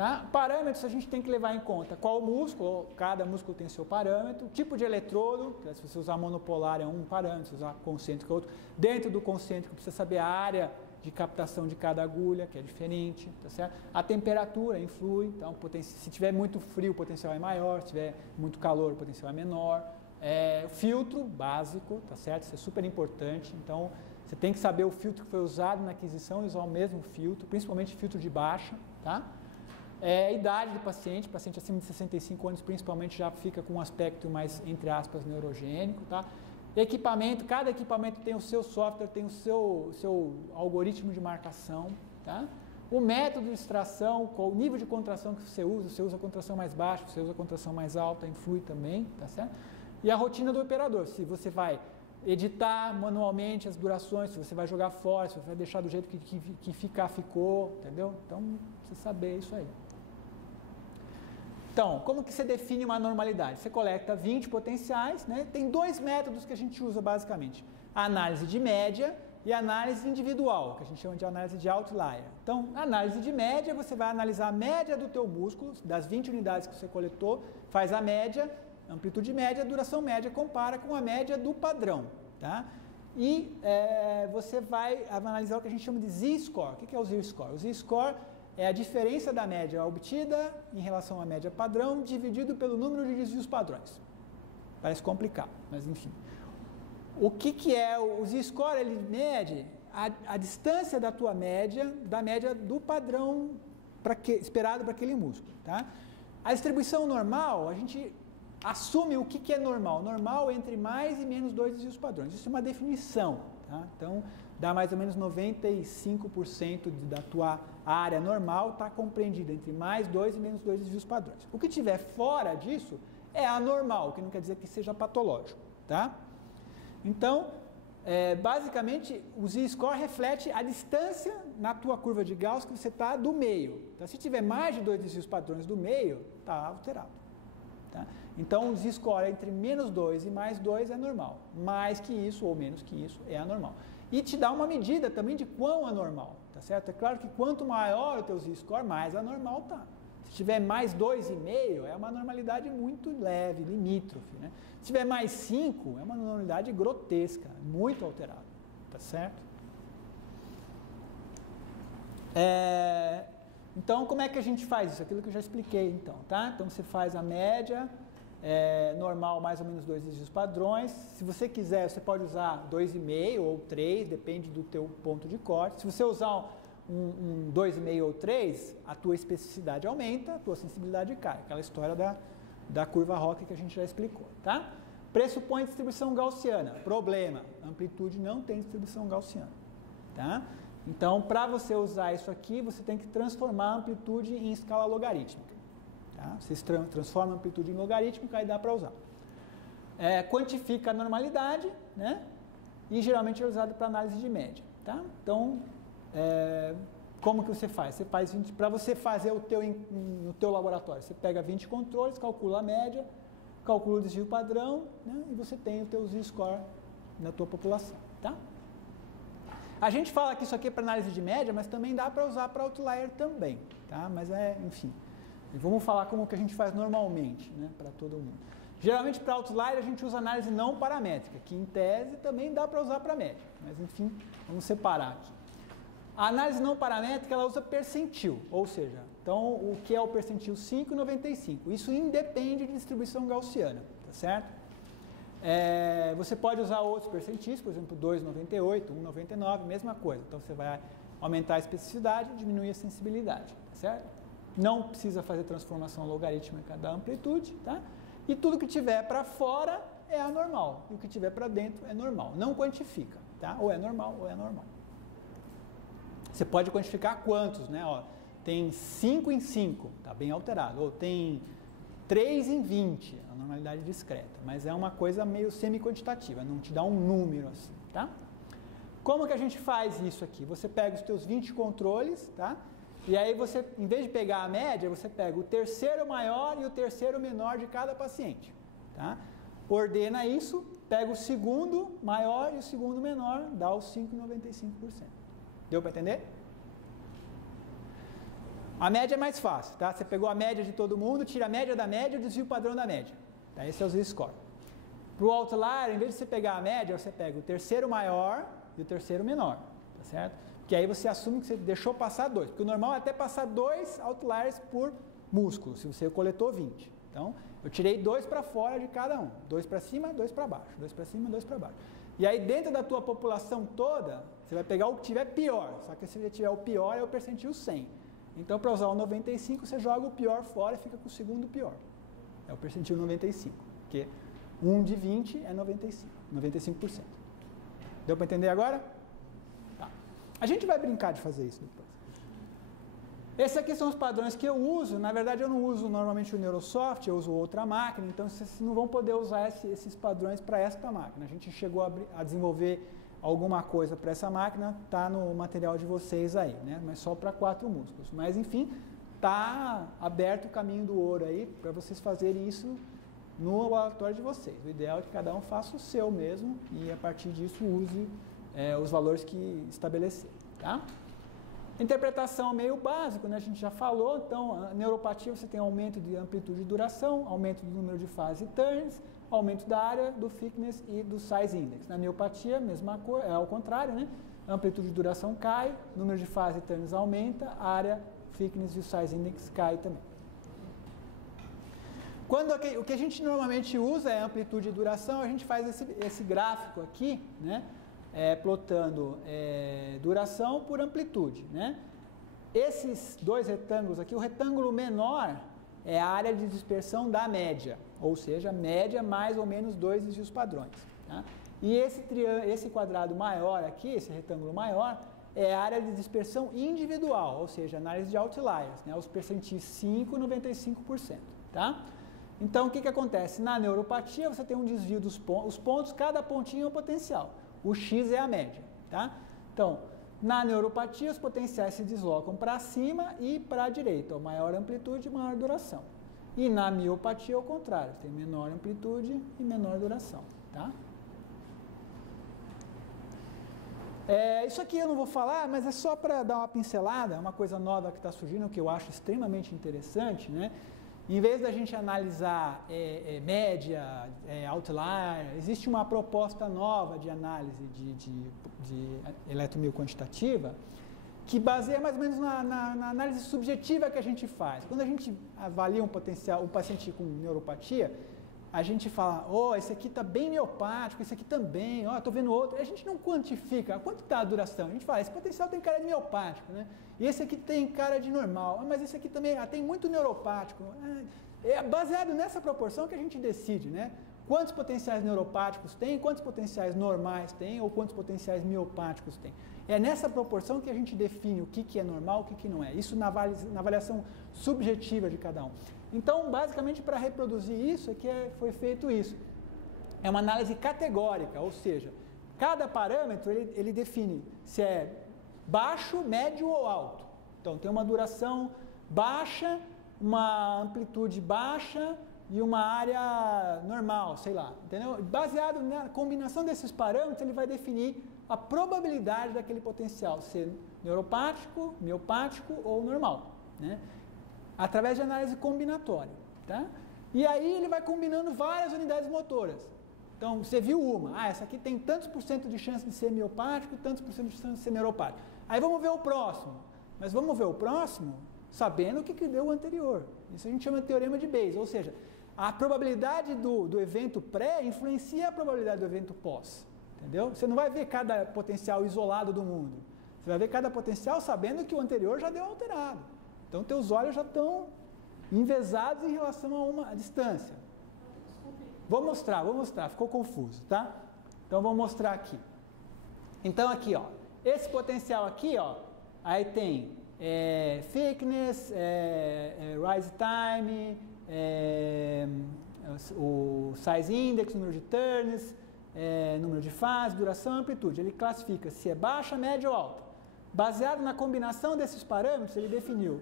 Tá? Parâmetros a gente tem que levar em conta qual músculo, cada músculo tem seu parâmetro, tipo de eletrodo, se você usar monopolar é um parâmetro, se usar concêntrico é outro. Dentro do concêntrico precisa saber a área de captação de cada agulha, que é diferente, tá certo? A temperatura influi, então se tiver muito frio o potencial é maior, se tiver muito calor o potencial é menor. Filtro básico, tá certo? Isso é super importante, então você tem que saber o filtro que foi usado na aquisição e usar o mesmo filtro, principalmente filtro de baixa, tá? Idade do paciente acima de 65 anos principalmente já fica com um aspecto mais, entre aspas, neurogênico, tá? Equipamento, cada equipamento tem o seu software, tem o seu algoritmo de marcação, tá? O método de extração, qual o nível de contração que você usa contração mais baixa, você usa contração mais alta, influi também, tá certo? E a rotina do operador, se você vai editar manualmente as durações, se você vai jogar fora, se você vai deixar do jeito que ficou, entendeu? Então, precisa saber isso aí. Então, como que você define uma normalidade? Você coleta 20 potenciais, né? Tem dois métodos que a gente usa basicamente. A análise de média e a análise individual, que a gente chama de análise de outlier. Então, a análise de média, você vai analisar a média do teu músculo, das 20 unidades que você coletou, faz a média, amplitude média, duração média, compara com a média do padrão, tá? E você vai analisar o que a gente chama de Z-score. O que é o Z-score? O Z-score é a diferença da média obtida em relação à média padrão dividido pelo número de desvios padrões. Parece complicado, mas enfim. O que é o Z-score? Ele mede a distância da tua média, da média do padrão esperado para aquele músculo, tá? A distribuição normal, a gente assume o que é normal. Normal entre mais e menos 2 desvios padrões. Isso é uma definição, tá? Então, dá mais ou menos 95% da tua área normal está compreendida entre mais 2 e menos 2 desvios padrões. O que tiver fora disso é anormal, o que não quer dizer que seja patológico, tá? Então, basicamente, o Z-score reflete a distância na tua curva de Gauss que você está do meio. Então, se tiver mais de 2 desvios padrões do meio, está alterado. Tá? Então, o Z-score entre menos 2 e mais 2 é normal. Mais que isso ou menos que isso é anormal. E te dá uma medida também de quão anormal, tá certo? É claro que quanto maior o teu Z-score, mais anormal tá. Se tiver mais 2,5, é uma normalidade muito leve, limítrofe, né? Se tiver mais 5, é uma normalidade grotesca, muito alterada, tá certo? Então, como é que a gente faz isso? Aquilo que eu já expliquei, então, tá? Então, você faz a média, normal, mais ou menos 2 desvios padrões. Se você quiser, você pode usar 2,5 ou 3, depende do teu ponto de corte. Se você usar um 2,5 ou 3, a tua especificidade aumenta, a tua sensibilidade cai. Aquela história da curva Rock que a gente já explicou, tá? Pressupõe distribuição gaussiana. Problema, amplitude não tem distribuição gaussiana, tá? Então, para você usar isso aqui, você tem que transformar a amplitude em escala logarítmica. Tá? Você transforma a amplitude em logarítmica, aí dá para usar. Quantifica a normalidade, né? E geralmente é usado para análise de média. Tá? Então, como que você faz? Você faz 20, para você fazer no teu laboratório, você pega 20 controles, calcula a média, calcula o desvio padrão, né? E você tem o teu Z-score na tua população. Tá? A gente fala que isso aqui é para análise de média, mas também dá para usar para outlier também, tá? Mas enfim, vamos falar como que a gente faz normalmente, né, para todo mundo. Geralmente para outlier a gente usa análise não paramétrica, que em tese também dá para usar para média, mas enfim, vamos separar aqui. A análise não paramétrica ela usa percentil, ou seja, então o que é o percentil 5,95? Isso independe de distribuição gaussiana, tá certo? Você pode usar outros percentis, por exemplo, 2,98, 1,99, mesma coisa. Então, você vai aumentar a especificidade, diminuir a sensibilidade, tá certo? Não precisa fazer transformação logarítmica da amplitude, tá? E tudo que tiver para fora é anormal, e o que tiver para dentro é normal. Não quantifica, tá? Ou é normal ou é anormal. Você pode quantificar quantos, né? Ó, tem 5 em 5, tá bem alterado, ou tem 3 em 20, a normalidade discreta, mas é uma coisa meio semi-quantitativa, não te dá um número assim, tá? Como que a gente faz isso aqui? Você pega os teus 20 controles, tá? E aí você, em vez de pegar a média, você pega o terceiro maior e o terceiro menor de cada paciente, tá? Ordena isso, pega o segundo maior e o segundo menor, dá os 5,95%. Deu para entender? A média é mais fácil, tá? Você pegou a média de todo mundo, tira a média da média e o desvio padrão da média. Tá? Esse é o z-score. Para o outlier, em vez de você pegar a média, você pega o terceiro maior e o terceiro menor, tá certo? Porque aí você assume que você deixou passar 2, porque o normal é até passar 2 outliers por músculo, se você coletou 20. Então, eu tirei 2 para fora de cada um, 2 para cima, 2 para baixo, 2 para cima, 2 para baixo. E aí dentro da tua população toda, você vai pegar o que tiver pior, só que se você tiver o pior é o percentil 100. Então, para usar o 95, você joga o pior fora e fica com o segundo pior. É o percentil 95, porque 1 de 20 é 95, 95%. Deu para entender agora? Tá. A gente vai brincar de fazer isso depois. Esses aqui são os padrões que eu uso. Na verdade, eu não uso normalmente o Neurosoft, eu uso outra máquina, então vocês não vão poder usar esses padrões para esta máquina. A gente chegou a desenvolver alguma coisa para essa máquina, está no material de vocês aí, né? Mas só para 4 músculos. Mas, enfim, está aberto o caminho do ouro aí para vocês fazerem isso no laboratório de vocês. O ideal é que cada um faça o seu mesmo e, a partir disso, use os valores que estabelecer, tá? Interpretação meio básico, né? A gente já falou. Então, a neuropatia você tem aumento de amplitude e duração, aumento do número de fases e turns, aumento da área, do thickness e do size index. Na miopatia, mesma coisa, é ao contrário, né? A amplitude de duração cai, número de fases e turns aumenta, a área, thickness e o size index cai também. Quando o que a gente normalmente usa é amplitude e duração, a gente faz esse gráfico aqui, né? Plotando duração por amplitude, né? Esses 2 retângulos aqui, o retângulo menor é a área de dispersão da média, ou seja, a média mais ou menos 2 desvios padrões, tá? E esse quadrado maior aqui, esse retângulo maior, é a área de dispersão individual, ou seja, análise de outliers, né? Os percentis 5 e 95%, tá? Então, o que acontece? Na neuropatia, você tem um desvio dos pontos, cada pontinho é um potencial. O X é a média, tá? Então, na neuropatia, os potenciais se deslocam para cima e para a direita, maior amplitude e maior duração. E na miopatia, ao contrário, tem menor amplitude e menor duração, tá? Isso aqui eu não vou falar, mas é só para dar uma pincelada, é uma coisa nova que está surgindo, que eu acho extremamente interessante, né? Em vez da gente analisar média, outlier, existe uma proposta nova de análise de eletromioquantitativa que baseia mais ou menos na análise subjetiva que a gente faz. Quando a gente avalia um paciente com neuropatia, a gente fala, esse aqui está bem miopático, esse aqui também, estou vendo outro. A gente não quantifica, quanto está a duração? A gente fala, esse potencial tem cara de miopático, né? E esse aqui tem cara de normal, mas esse aqui também tem muito neuropático. É baseado nessa proporção que a gente decide, né? Quantos potenciais neuropáticos tem, quantos potenciais normais tem, ou quantos potenciais miopáticos tem. É nessa proporção que a gente define o que é normal, o que não é. Isso na avaliação subjetiva de cada um. Então, basicamente, para reproduzir isso, foi feito isso. É uma análise categórica, ou seja, cada parâmetro ele define se é baixo, médio ou alto. Então, tem uma duração baixa, uma amplitude baixa e uma área normal, sei lá, entendeu? Baseado na combinação desses parâmetros, ele vai definir a probabilidade daquele potencial ser neuropático, miopático ou normal, né? Através de análise combinatória, tá? E aí ele vai combinando várias unidades motoras. Então, você viu uma, essa aqui tem tantos por cento de chance de ser miopático e tantos por cento de chance de ser neuropático. Aí vamos ver o próximo, mas vamos ver o próximo sabendo o que deu o anterior. Isso a gente chama de teorema de Bayes, ou seja, a probabilidade do evento pré influencia a probabilidade do evento pós, entendeu? Você não vai ver cada potencial isolado do mundo, você vai ver cada potencial sabendo que o anterior já deu alterado. Então, teus olhos já estão envesados em relação a uma distância. Vou mostrar, ficou confuso, tá? Então, vou mostrar aqui. Então, aqui, esse potencial aqui, aí tem thickness, rise time, o size index, número de turns, número de fases, duração e amplitude. Ele classifica se é baixa, média ou alta. Baseado na combinação desses parâmetros, ele definiu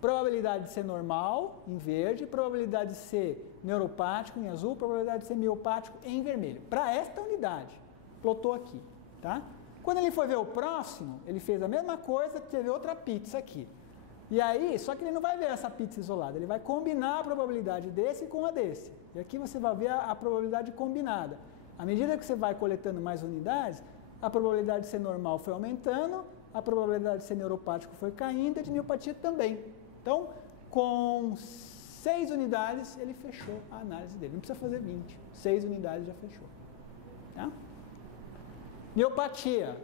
probabilidade de ser normal, em verde, probabilidade de ser neuropático, em azul, probabilidade de ser miopático, em vermelho. Para esta unidade, plotou aqui, tá? Quando ele foi ver o próximo, ele fez a mesma coisa, teve outra pizza aqui. E aí, só que ele não vai ver essa pizza isolada, ele vai combinar a probabilidade desse com a desse. E aqui você vai ver a probabilidade combinada. À medida que você vai coletando mais unidades, a probabilidade de ser normal foi aumentando, a probabilidade de ser neuropático foi caindo e de miopatia também. Então, com 6 unidades, ele fechou a análise dele. Não precisa fazer 20. 6 unidades já fechou. Tá? Miopatia.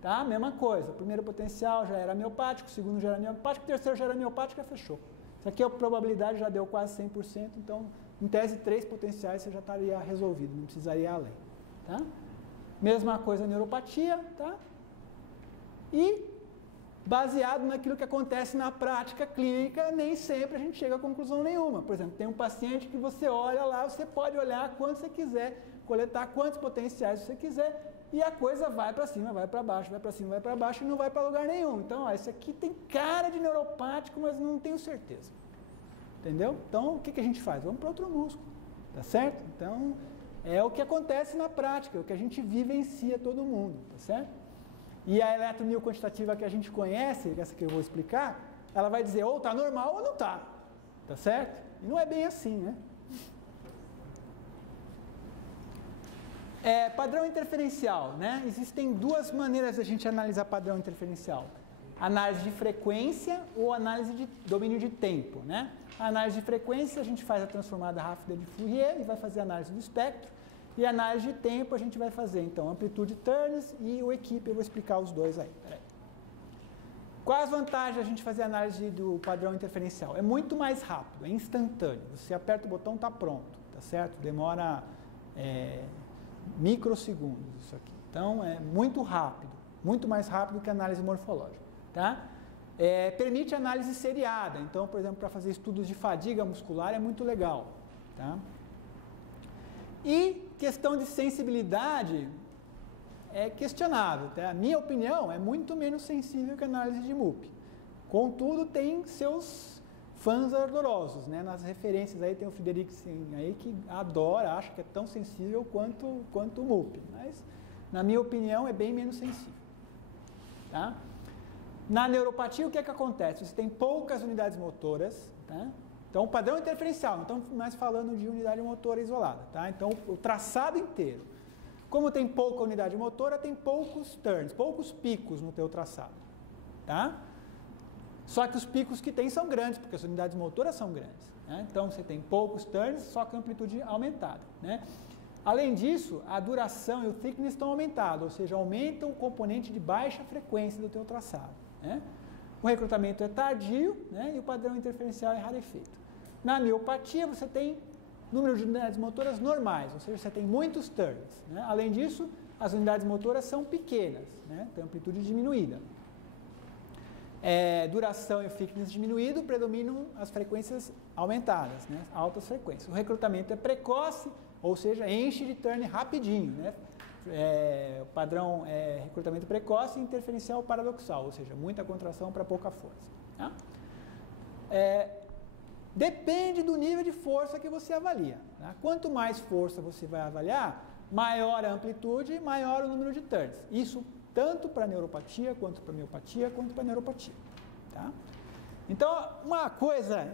Tá? Mesma coisa. O primeiro potencial já era miopático, o segundo já era miopático, o terceiro já era miopático e já fechou. Isso aqui a probabilidade já deu quase 100%, então, em tese, 3 potenciais você já estaria resolvido, não precisaria ir além. Tá? Mesma coisa neuropatia, tá? E baseado naquilo que acontece na prática clínica, nem sempre a gente chega a conclusão nenhuma. Por exemplo, tem um paciente que você olha lá, você pode olhar quanto você quiser, coletar quantos potenciais você quiser, e a coisa vai para cima, vai para baixo, vai para cima, vai para baixo e não vai para lugar nenhum. Então, ó, esse aqui tem cara de neuropático, mas não tenho certeza. Entendeu? Então, o que a gente faz? Vamos para outro músculo, tá certo? Então, é o que acontece na prática, é o que a gente vivencia todo mundo, tá certo? E a eletromiocantitativa que a gente conhece, essa que eu vou explicar, ela vai dizer ou está normal ou não está, tá certo? E não é bem assim, né? Padrão interferencial, né? Existem duas maneiras de a gente analisar padrão interferencial. Análise de frequência ou análise de domínio de tempo, né? A análise de frequência a gente faz a transformada rápida de Fourier e vai fazer a análise do espectro. E a análise de tempo a gente vai fazer, então, amplitude turns e o equipe, eu vou explicar os dois aí. Peraí. Quais as vantagens a gente fazer a análise do padrão interferencial? É muito mais rápido, é instantâneo. Você aperta o botão, está pronto, tá certo? Demora microsegundos isso aqui. Então, é muito rápido, muito mais rápido que a análise morfológica, tá? Permite análise seriada. Então, por exemplo, para fazer estudos de fadiga muscular é muito legal, tá? E questão de sensibilidade é questionável, tá? A minha opinião é muito menos sensível que a análise de MUP. Contudo, tem seus fãs ardorosos, né? Nas referências aí tem o Friedrichsen aí que adora, acha que é tão sensível quanto o MUP. Mas, na minha opinião, é bem menos sensível. Tá? Na neuropatia, o que é que acontece? Você tem poucas unidades motoras, tá? Então, o padrão interferencial, não estamos mais falando de unidade motora isolada, tá? Então, o traçado inteiro. Como tem pouca unidade motora, tem poucos turns, poucos picos no teu traçado, tá? Só que os picos que tem são grandes, porque as unidades motoras são grandes, né? Então, você tem poucos turns, só com amplitude aumentada, né? Além disso, a duração e o thickness estão aumentados, ou seja, aumenta o componente de baixa frequência do teu traçado, né? O recrutamento é tardio, né? E o padrão interferencial é rarefeito. Na miopatia, você tem número de unidades motoras normais, ou seja, você tem muitos turns, né? Além disso, as unidades motoras são pequenas, né? Tem amplitude diminuída. Duração e o thickness diminuído, predominam as frequências aumentadas, né? Altas frequências. O recrutamento é precoce, ou seja, enche de turn rapidinho, né? O padrão é recrutamento precoce e interferencial paradoxal, ou seja, muita contração para pouca força. Tá? Depende do nível de força que você avalia. Tá? Quanto mais força você vai avaliar, maior a amplitude e maior o número de turns. Isso tanto para neuropatia, quanto para miopatia, quanto para neuropatia. Tá? Então, uma coisa,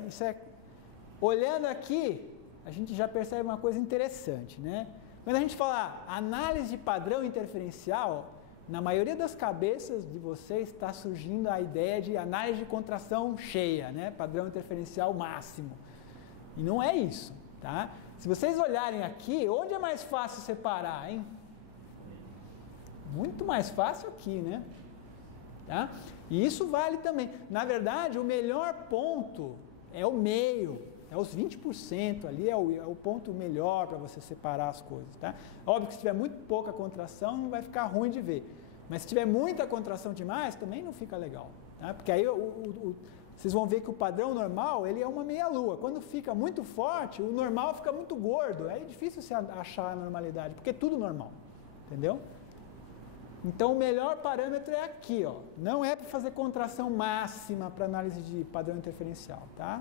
olhando aqui, a gente já percebe uma coisa interessante, né? Quando a gente fala análise de padrão interferencial, na maioria das cabeças de vocês está surgindo a ideia de análise de contração cheia, né? Padrão interferencial máximo. E não é isso, tá? Se vocês olharem aqui, onde é mais fácil separar, hein? Muito mais fácil aqui, né? Tá? E isso vale também. Na verdade, o melhor ponto é o meio. Os 20% ali é o ponto melhor para você separar as coisas, tá? Óbvio que se tiver muito pouca contração, não vai ficar ruim de ver. Mas se tiver muita contração demais, também não fica legal, tá? Porque aí vocês vão ver que o padrão normal, ele é uma meia-lua. Quando fica muito forte, o normal fica muito gordo. Aí é difícil você achar a normalidade, porque é tudo normal, entendeu? Então, o melhor parâmetro é aqui, ó. Não é para fazer contração máxima para análise de padrão interferencial, tá?